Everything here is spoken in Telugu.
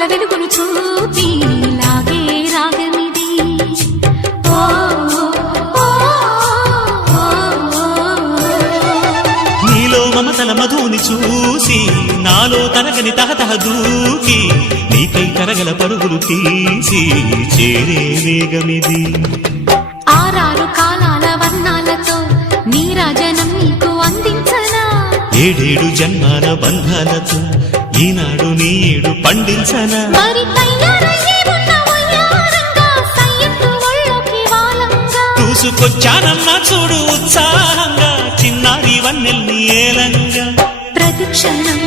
తలపుల వెలుగును చూపి లాగే రాగమిది. నీలో మమతల మధుని చూసి నాలో తరగని తహతహ దూకి నీకై తరగల పరుగులు తీసి చేరే వేగమిది. ఆరారు కాలాల వర్ణాలతో నీరాజనం నీకు అందించనా, ఏడేడు జన్మాల బంధాలతో ఈనాడు నీడు పండించనా. మరి తయారయ్యే ఉన్న వయ్యారంగా సయ్యత్తు ఒళ్ళోకి వాలంగా చూసుకొచ్చానమ్మా చూడు ఉత్సాహంగా చిన్నారి వన్నెల్ని ఏలంగా. ప్రతిక్షణం